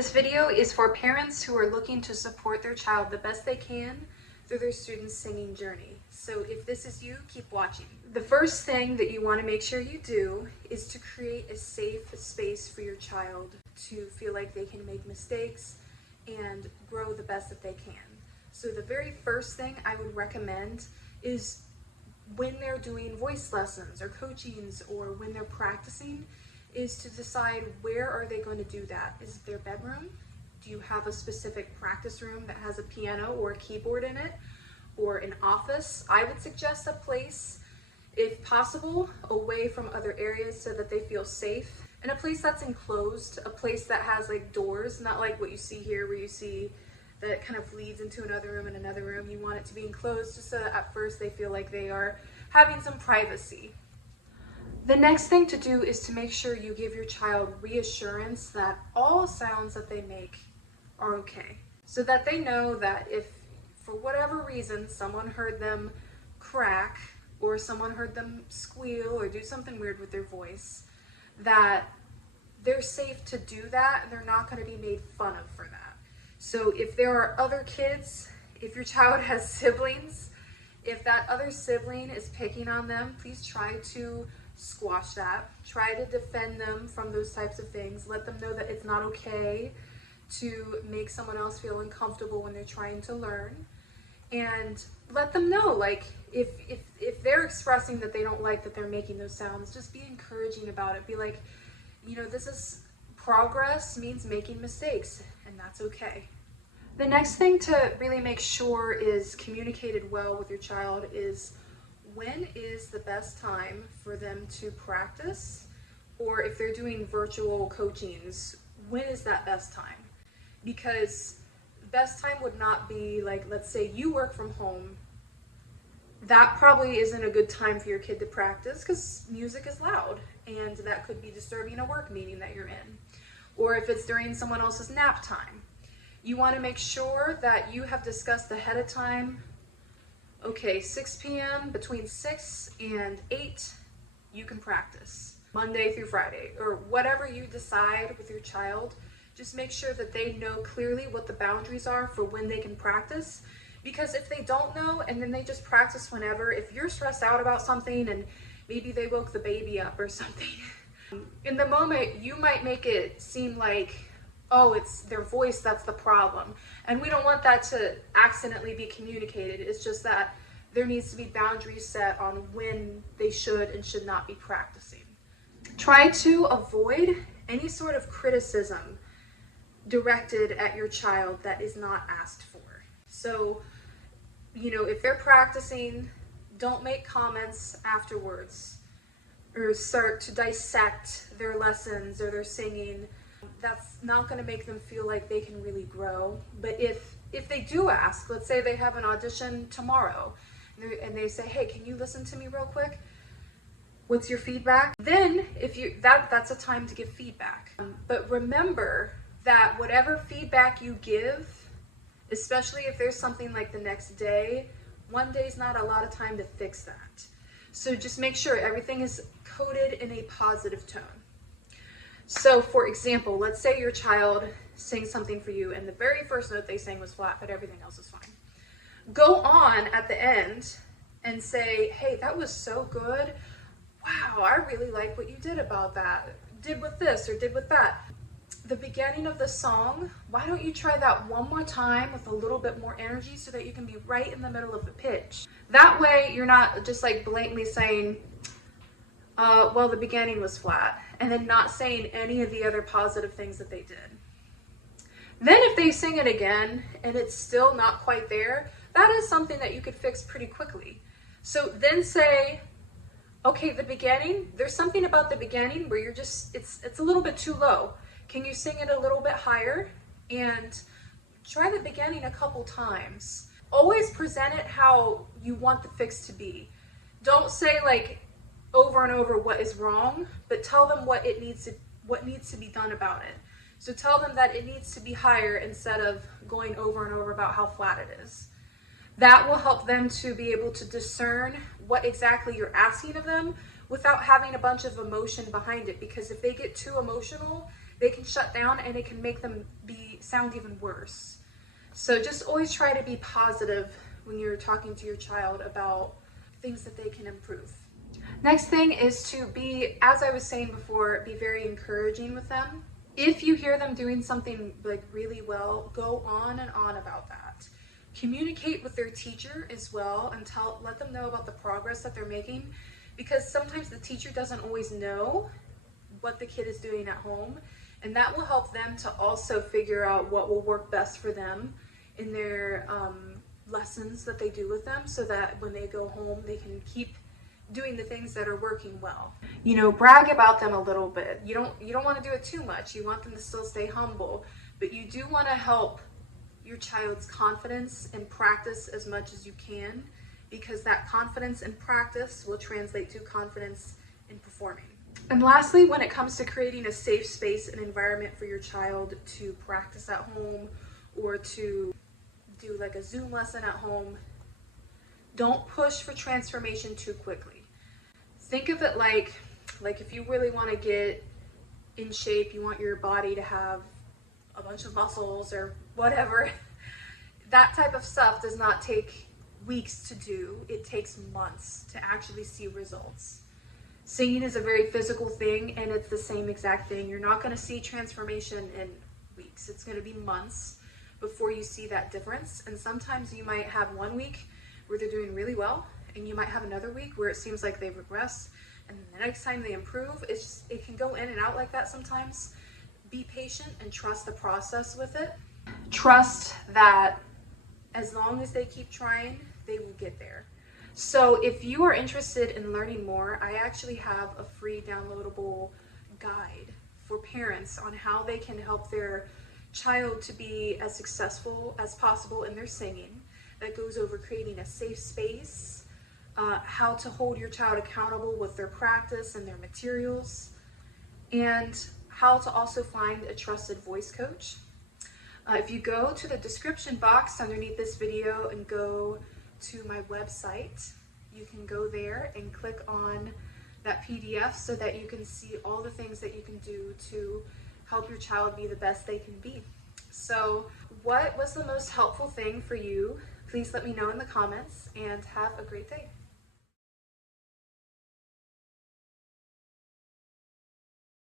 This video is for parents who are looking to support their child the best they can through their student's singing journey. So if this is you, keep watching. The first thing that you want to make sure you do is to create a safe space for your child to feel like they can make mistakes and grow the best that they can. So the very first thing I would recommend is when they're doing voice lessons or coachings or when they're practicing, is to decide where are they going to do that. Is it their bedroom? Do you have a specific practice room that has a piano or a keyboard in it, or an office? I would suggest a place, if possible, away from other areas so that they feel safe, and a place that's enclosed, a place that has like doors, not like what you see here where you see that it kind of leads into another room and another room. You want it to be enclosed just so that at first they feel like they are having some privacy. The next thing to do is to make sure you give your child reassurance that all sounds that they make are okay. So that they know that if for whatever reason someone heard them crack or someone heard them squeal or do something weird with their voice, that they're safe to do that and they're not going to be made fun of for that. So if there are other kids, if your child has siblings, if that other sibling is picking on them, please try to squash that. Try to defend them from those types of things. Let them know that it's not okay to make someone else feel uncomfortable when they're trying to learn. And let them know, like, if they're expressing that they don't like that they're making those sounds, just be encouraging about it. Be like, you know, this is progress means making mistakes, and that's okay. The next thing to really make sure is communicated well with your child is when is the best time for them to practice, or if they're doing virtual coachings, when is that best time? Because the best time would not be like, let's say you work from home, that probably isn't a good time for your kid to practice because music is loud and that could be disturbing a work meeting that you're in. Or if it's during someone else's nap time, you want to make sure that you have discussed ahead of time, okay, 6 p.m., between 6 and 8, you can practice. Monday through Friday, or whatever you decide with your child, just make sure that they know clearly what the boundaries are for when they can practice. Because if they don't know and then they just practice whenever, if you're stressed out about something and maybe they woke the baby up or something, in the moment you might make it seem like, oh, it's their voice that's the problem. And we don't want that to accidentally be communicated. It's just that there needs to be boundaries set on when they should and should not be practicing. Try to avoid any sort of criticism directed at your child that is not asked for. So, you know, if they're practicing, don't make comments afterwards or start to dissect their lessons or their singing. That's not going to make them feel like they can really grow. But if they do ask, let's say they have an audition tomorrow and they say, hey, can you listen to me real quick? What's your feedback? Then that's a time to give feedback. But remember that whatever feedback you give, especially if there's something like the next day, one day's not a lot of time to fix that. So just make sure everything is coded in a positive tone. So for example, let's say your child sings something for you and the very first note they sang was flat, but everything else is fine. Go on at the end and say, hey, that was so good. Wow, I really like what you did about that. Did with this or did with that. The beginning of the song, why don't you try that one more time with a little bit more energy so that you can be right in the middle of the pitch. That way you're not just like blatantly saying, well, the beginning was flat, and then not saying any of the other positive things that they did. Then if they sing it again and it's still not quite there, that is something that you could fix pretty quickly. So then say, okay, the beginning, there's something about the beginning where you're just, it's a little bit too low. Can you sing it a little bit higher? And try the beginning a couple times. Always present it how you want the fix to be. Don't say like over and over what is wrong, but tell them what needs to be done about it. So tell them that it needs to be higher instead of going over and over about how flat it is. That will help them to be able to discern what exactly you're asking of them without having a bunch of emotion behind it. Because if they get too emotional, they can shut down and it can make them sound even worse. So just always try to be positive when you're talking to your child about things that they can improve. Next thing is to be, as I was saying before, be very encouraging with them. If you hear them doing something like really well, go on and on about that. Communicate with their teacher as well and let them know about the progress that they're making, because sometimes the teacher doesn't always know what the kid is doing at home, and that will help them to also figure out what will work best for them in their lessons that they do with them, so that when they go home they can keep doing the things that are working well. You know, brag about them a little bit. You don't want to do it too much. You want them to still stay humble, but you do want to help your child's confidence and practice as much as you can, because that confidence and practice will translate to confidence in performing. And lastly, when it comes to creating a safe space and environment for your child to practice at home or to do like a Zoom lesson at home, don't push for transformation too quickly. Think of it like if you really want to get in shape, you want your body to have a bunch of muscles or whatever, that type of stuff does not take weeks to do. It takes months to actually see results. Singing is a very physical thing, and it's the same exact thing. You're not going to see transformation in weeks. It's going to be months before you see that difference. And sometimes you might have 1 week where they're doing really well, and you might have another week where it seems like they regress, and the next time they improve. It can go in and out like that sometimes. Be patient and trust the process with it. Trust that as long as they keep trying, they will get there. So if you are interested in learning more, I actually have a free downloadable guide for parents on how they can help their child to be as successful as possible in their singing. That goes over creating a safe space, how to hold your child accountable with their practice and their materials, and how to also find a trusted voice coach. If you go to the description box underneath this video and go to my website, you can go there and click on that PDF so that you can see all the things that you can do to help your child be the best they can be. So, what was the most helpful thing for you? Please let me know in the comments, and have a great day.